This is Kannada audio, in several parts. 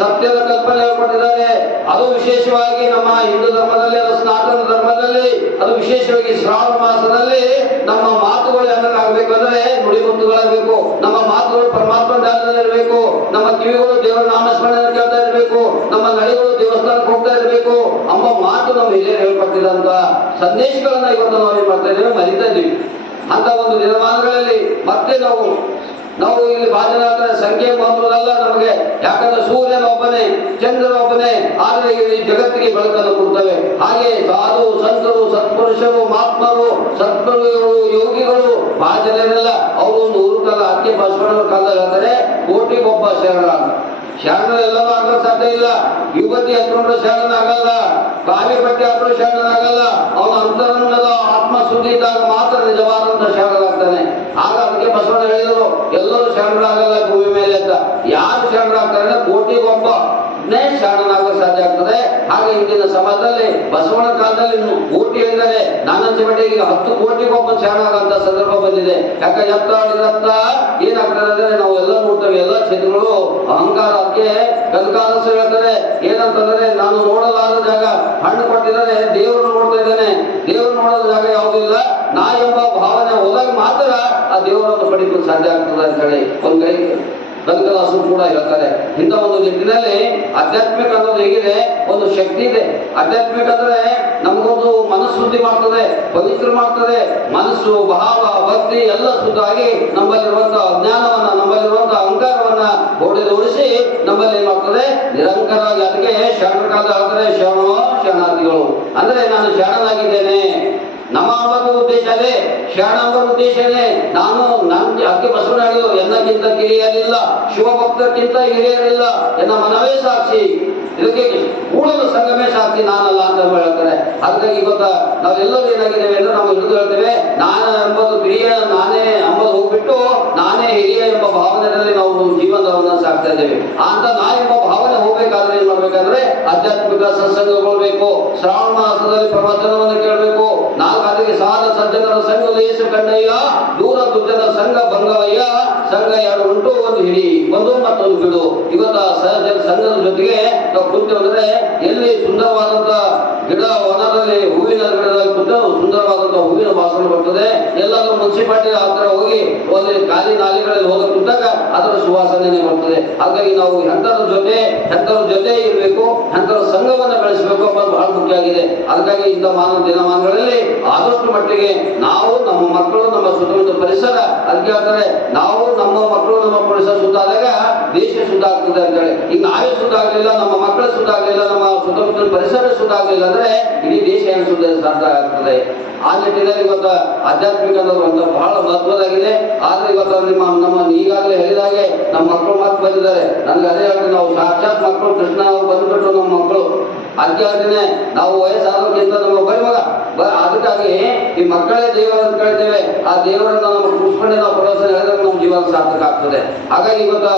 ಸತ್ಯದ ಕಲ್ಪನೆ ಹೇಳ್ಕೊಟ್ಟಿದ್ದಾರೆ. ಅದು ವಿಶೇಷವಾಗಿ ನಮ್ಮ ಹಿಂದೂ ಧರ್ಮದಲ್ಲಿ, ಅದು ಸನಾತನ ಧರ್ಮದಲ್ಲಿ, ಅದು ವಿಶೇಷವಾಗಿ ಶ್ರಾವಣ ಮಾಸದಲ್ಲಿ ನಮ್ಮ ಮಾತುಗಳು ಏನಾಗಬೇಕು ಅಂದ್ರೆ ನುಡಿಮುತ್ತುಗಳಾಗಬೇಕು. ನಮ್ಮ ಮಾತುಗಳು ಪರಮಾತ್ಮ ಧ್ಯಾನದಲ್ಲಿರಬೇಕು. ನಮ್ಮ ಕಿವಿಗಳು ದೇವರ ನಾಮಸ್ಮರಣೆ ಕೇಳ್ತಾ ಇರಬೇಕು. ನಮ್ಮ ನಡೆಗಳು ದೇವಸ್ಥಾನಕ್ಕೆ ಹೋಗ್ತಾ ಇರಬೇಕು ಎಂಬ ಮಾತು ನಮ್ಮ ಹಿರಿಯರು ಹೇಳ್ಕೊಟ್ಟಿದಂತ ಸಂದೇಶಗಳನ್ನ ಇವತ್ತು ನಾವು ಏನ್ ಮಾಡ್ತಾ ಇದ್ದೇವೆ, ಮರಿತಾ ಇದ್ದೀವಿ. ಅಂತ ಒಂದು ದಿನಮಾನಗಳಲ್ಲಿ ಮತ್ತೆ ನಾವು ಇಲ್ಲಿ ಭಾಜನ ಸಂಖ್ಯೆ ಮಹತ್ವದಲ್ಲ ನಮಗೆ. ಯಾಕಂದ್ರೆ ಸೂರ್ಯನೊಬ್ಬನೇ, ಚಂದ್ರನೊಬ್ಬನೇ, ಆದ್ರೆ ಈ ಜಗತ್ತಿಗೆ ಬೆಳಕನ್ನು ಕೊಡ್ತವೆ. ಹಾಗೆ ಸಾಧು ಸಂತರು, ಸತ್ಪುರುಷರು, ಮಹಾತ್ಮರು, ಸತ್ಪುರುಷರು, ಯೋಗಿಗಳು ಬಹಳ ಜನರೆಲ್ಲ ಅವರು 100 ಕಾಲ ಅಕ್ಕಿ ಬಸವಣ್ಣನ ಕಾಲ ಹೇಳ್ತಾರೆ, ಕೋಟಿಗೊಬ್ಬ ಶರಣ. ಶರಣರೆಲ್ಲರೂ ಆಗಲು ಸಾಧ್ಯ ಇಲ್ಲ. ಯುವತಿ ಹತ್ಕೊಂಡು ಶರಣನಾಗಲ್ಲ, ಕಾವಿ ಬಟ್ಟೆ ಹಾಕೊಂಡು ಶರಣನಾಗಲ್ಲ. ಅವನ ಅಂತರಂಗದ ಆತ್ಮಶುದ್ಧಿ ಇದ್ದಾಗ ಮಾತ್ರ ನಿಜವಾದಂತ ಶರಣರಾಗ್ತಾನೆ. ಆಗ ಅದಕ್ಕೆ ಬಸವಣ್ಣ ಹೇಳಿದರು, ಎಲ್ಲರೂ ಶರಣರಾಗಲ್ಲ ಭೂಮಿ ಮೇಲೆ ಅಂತ. ಯಾರು ಶರಣರಾಗ್ತಾರೆ, ಕೋಟಿಗೊಬ್ಬ ಶರಣನಾಗಲು ಸಾಧ್ಯ ಆಗ್ತದೆ. ಹಾಗೆ ಇಂದಿನ ಸಮಾಜದಲ್ಲಿ ಬಸವಣ್ಣ ಕಾಲದಲ್ಲಿ 1 ಕೋಟಿ ಹೇಳಿದರೆ, ನಾನಂತ ಮಟ್ಟಿಗೆ ಈಗ 10 ಕೋಟಿಗೊಬ್ಬ ಶರಣಾಗಂತ ಸಂದರ್ಭ ಬಂದಿದೆ. ಯಾಕೆ ಎತ್ತ ಏನಾಗ್ತದೆ ಅಂದ್ರೆ ನಾವು ಎಲ್ಲ ನೋಡ್ತೇವೆ, ಎಲ್ಲ ಕ್ಷೇತ್ರಗಳು ಅಹಂಕಾರ. ಅದಕ್ಕೆ ಕನಕಾಲಸ ಹೇಳ್ತಾರೆ ಏನಂತಂದ್ರೆ, ನಾನು ನೋಡಲಾದ ಜಾಗ ಹಣ್ಣು ಕೊಟ್ಟಿದ್ದಾರೆ, ದೇವರು ನೋಡ್ತಾ ಇದ್ದಾನೆ. ದೇವರು ನೋಡೋದ ಜಾಗ ಯಾವುದಿಲ್ಲ, ನಾ ಎಂಬ ಭಾವನೆ ಹೋದಾಗ ಮಾತ್ರ ಆ ದೇವರನ್ನು ಪಡಿಸಲು ಸಾಧ್ಯ ಆಗ್ತದೆ ಅಂತ ಹೇಳಿ ಒಂದ್ ಕೈ ಕನಕದಾಸರು ಕೂಡ ಹೇಳ್ತಾರೆ. ಇಂಥ ಒಂದು ನಿಟ್ಟಿನಲ್ಲಿ ಆಧ್ಯಾತ್ಮಿಕ ಅನ್ನೋದು ಹೇಗಿದೆ, ಒಂದು ಶಕ್ತಿ ಇದೆ. ಆಧ್ಯಾತ್ಮಿಕ ಅಂದ್ರೆ ನಮಗೊಂದು ಮನಸ್ಸು ಶುದ್ಧಿ ಮಾಡ್ತದೆ, ಪವಿತ್ರ ಮಾಡ್ತದೆ. ಮನಸ್ಸು, ಭಾವ, ಭಕ್ತಿ ಎಲ್ಲ ಶುದ್ಧವಾಗಿ ನಮ್ಮಲ್ಲಿರುವಂತಹ ಅಜ್ಞಾನವನ್ನ, ನಮ್ಮಲ್ಲಿರುವಂತಹ ಅಹಂಕಾರವನ್ನ ಓಡಿಸಿ ನಮ್ಮಲ್ಲಿ ಏನ್ ಮಾಡ್ತದೆ, ನಿರಂತರವಾಗಿ. ಅದಕ್ಕೆ ಶರಣ ಕಾಲ ಹೇಳ್ತಾರೆ, ಶರಣೋ ಶರಣಾರ್ಥಿಗಳು ಅಂದ್ರೆ ನಾನು ಶರಣನಾಗಿದ್ದೇನೆ. ನಮ್ಮ ಅವರ ಉದ್ದೇಶ ಅದೇ, ಶರಣ ಅವರ ಉದ್ದೇಶನೇ. ನಾನು ಅಕ್ಕಿ ಬಸವಣ್ಣ ಹೇಳಿದ್ರು, ಎನ್ನಕ್ಕಿಂತ ಕಿರಿಯರಿಲ್ಲ, ಶಿವಭಕ್ತಕ್ಕಿಂತ ಹಿರಿಯರಿಲ್ಲ, ಎನ್ನ ಮನವೇ ಸಾಕ್ಷಿ, ಇದಕ್ಕೆ ಕೂಡಲು ಸಂಗಮೇ ಸಾಕ್ಷಿ ನಾನಲ್ಲ ಅಂತ ಹೇಳ್ತಾರೆ. ಹಾಗಾಗಿ ಗೊತ್ತಾ, ನಾವೆಲ್ಲರೂ ಏನಾಗಿದ್ದೇವೆ ಅಂದ್ರೆ ನಾವು ಹಿಡಿದು ಹೇಳ್ತೇವೆ, ನಾನು ಎಂಬುದು ಕಿರಿಯ, ನಾನೇ ಎಂಬುದು ಹೋಗ್ಬಿಟ್ಟು ನಾನೇ ಹಿರಿಯ ಎಂಬ ಭಾವನೆಯಲ್ಲಿ ನಾವು ಜೀವನವನ್ನು ಸಾಕ್ತಾ ಇದ್ದೇವೆ. ಅಂತ ನಾ ಎಂಬ ಭಾವನೆ ಹೋಗ್ಬೇಕಾದ್ರೆ ಏನ್ ಮಾಡ್ಬೇಕಾದ್ರೆ ಆಧ್ಯಾತ್ಮಿಕ ಸತ್ಸಂಗಗೊಳ್ಬೇಕು. ಶ್ರಾವಣ ಮಾಸದಲ್ಲಿ ಪ್ರವಚನವನ್ನು ಕೇಳಬೇಕು. 4 ಗಂಟೆಗೆ ಸಾಧ ಸಜ್ಜನರ ಸಂಘ ಲೇಸು ಕಂಡಯ್ಯ, ದೂರ ದುರ್ಜನ ಸಂಘ ಭಂಗವಯ್ಯ, ಸಂಘ 2 ಉಂಟು, ಒಂದು ಹಿಡಿ, ಒಂದು ಮತ್ತೊಂದು ಬಿಡು. ಇವತ್ತ ಸಹಜನ ಸಂಘದ ಜೊತೆಗೆ ನಾವು ಕುಂತು ಅಂದ್ರೆ ಎಲ್ಲಿ ಸುಂದರವಾದಂತ ಗಿಡ ವನದಲ್ಲಿ ಹೂವಿನ ಗಿಡದಲ್ಲಿ ಕುಂತು ಸುಂದರವಾದಂತಹ ಹೂವಿನ ವಾಸನೆ ಬರ್ತದೆ. ಎಲ್ಲಾದ್ರೂ ಮುನ್ಸಿಪಾಲಿಟಿ ಹತ್ರ ಹೋಗಿ ಒಂದು ಖಾಲಿ ನಾಲಿಗಳಲ್ಲಿ ಹೋಗಿ ಕುಂತಾಗ ಅದರ ಸುವಾಸನೆ ಬರ್ತದೆ. ಹಾಗಾಗಿ ನಾವು ಎಂತರ ಜೊತೆ ಇರಬೇಕು, ಎಂತರ ಸಂಘವನ್ನು ಬೆಳೆಸಬೇಕು ಅನ್ನೋದು ಬಹಳ ಮುಖ್ಯ ಆಗಿದೆ. ಅದಕ್ಕಾಗಿ ಇಂಥ ದಿನಮಾನಗಳಲ್ಲಿ ಆದಷ್ಟು ಮಟ್ಟಿಗೆ ನಾವು, ನಮ್ಮ ಮಕ್ಕಳು, ನಮ್ಮ ಸುತ್ತಮುತ್ತ ಪರಿಸರ, ಅದಕ್ಕೆ ಹೇಳ್ತಾರೆ ನಾವು ನಮ್ಮ ಮಕ್ಕಳು, ನಮ್ಮ ಪರಿಸರ ಶುದ್ಧ ಆದಾಗ ದೇಶ ಶುದ್ಧ ಆಗ್ತದೆ ಅಂತ ಹೇಳಿ. ಈಗ ನಾವೇ ಶುದ್ಧ ಆಗಲಿಲ್ಲ, ನಮ್ಮ ಮಕ್ಕಳು ಶುದ್ಧ ಆಗಲಿಲ್ಲ, ನಮ್ಮ ಸುತ್ತಮುತ್ತಲ ಪರಿಸರ ಶುದ್ಧ ಆಗಲಿಲ್ಲ ಅಂದ್ರೆ ಇಡೀ ದೇಶ ಹೆಂಗೆ ಶುದ್ಧ ಸಾಧ್ಯ ಆಗ್ತದೆ. ಆ ನಿಟ್ಟಿನಲ್ಲಿ ಇವತ್ತು ಆಧ್ಯಾತ್ಮಿಕ ಅನ್ನೋದು ಬಹಳ ಮಹತ್ವದಾಗಿದೆ. ಆದ್ರೆ ಇವತ್ತು ನಮ್ಮ ಈಗಾಗಲೇ ಹೇಳಿದಾಗೆ ನಮ್ಮ ಮಕ್ಕಳು ಮಾತು ಬಂದಿದ್ದಾರೆ. ನನ್ಗೆ ಅದೇ ಹೇಳ್ತೀನಿ, ನಾವು ಸಾಕ್ಷಾತ್ ಮಕ್ಕಳು, ಕೃಷ್ಣ ಅವ್ರು ಬಂದ್ಬಿಟ್ಟು ನಮ್ಮ ಮಕ್ಕಳು. ಅದಕ್ಕೆ ಹೇಳ್ತೀನಿ, ನಾವು ವಯಸ್ಸಾದಕ್ಕಿಂತ ನಮ್ಮ ಮಗ ಅದಕ್ಕಾಗಿ ಈ ಮಕ್ಕಳೇ ದೇವರು ಅಂತ ಕೇಳ್ತೇವೆ. ಆ ದೇವರನ್ನ ನಮ್ಮ ಕೂಸ್ಕೊಂಡೆ ನಾವು ಪ್ರವಾಸನೆ ಹೇಳಿದ್ರೆ ನಮ್ಮ ಜೀವನ ಸಾರ್ಥಕ ಆಗ್ತದೆ. ಹಾಗಾಗಿ ಇವತ್ತ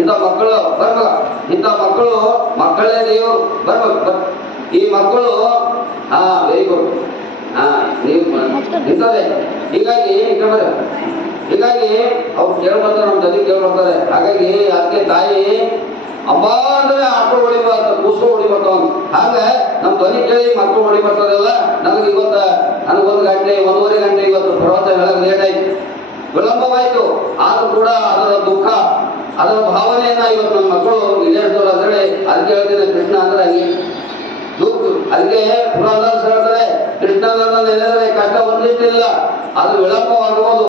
ಇಂಥ ಮಕ್ಕಳು ಬರ್ಮಗ, ಇಂಥ ಮಕ್ಕಳೇ ದೇವರು ಬರ್ಬೇಕು. ಈ ಮಕ್ಕಳು ವೆರಿ ಗುಡ್, ನೀವು ಇಂಥದ್ದೇ. ಹೀಗಾಗಿ ಅವ್ರು ಕೇಳ್ಬರ್ತಾರೆ, ನಮ್ಮ ಜೊತೆ ಕೇಳ್ಬರ್ತಾರೆ. ಹಾಗಾಗಿ ಅದಕ್ಕೆ ತಾಯಿ ಅಮ್ಮ ಅಂದ್ರೆ ಆಟೋ ಹೊಡಿಬಾರ್ದು, ಕೂಸು ಹೊಡಿಬಾರ್ದು ಅಂತ. ಹಾಗೆ ನಮ್ಮ ಧ್ವನಿ ಕೇಳಿ ಮಕ್ಕಳು ಹೊಡಿಬರ್ತದಲ್ಲ. ನನಗೆ ನನಗೊಂದು ಗಂಟೆ, 1.5 ಗಂಟೆ ಇವತ್ತು ಪ್ರವಚನ ಹೇಳಕ್ ಲೇಟ್ ಆಯ್ತು, ವಿಳಂಬವಾಯ್ತು. ಆದ್ರೂ ಕೂಡ ಅದರ ದುಃಖ, ಅದರ ಭಾವನೆಯನ್ನ ಇವತ್ತು ನಮ್ಮ ಮಕ್ಕಳು ಇಳಿಸ್ತಾರೆ ಅಂತ ಹೇಳಿ ಅದಕ್ಕೆ ಹೇಳ್ತೀನಿ. ಕೃಷ್ಣ ಅಂದ್ರೆ ಹಂಗೆ ದುಃಖ. ಅದಕ್ಕೆ ಪುರಾಣದಲ್ಲಿ ಹೇಳ್ತಾರೆ, ಕೃಷ್ಣನನ್ನ ನೆನೆದರೆ ಕಷ್ಟ ಒಂದಿಷ್ಟಿಲ್ಲ, ಅದು ವಿಳಂಬವಾಗಬಹುದು.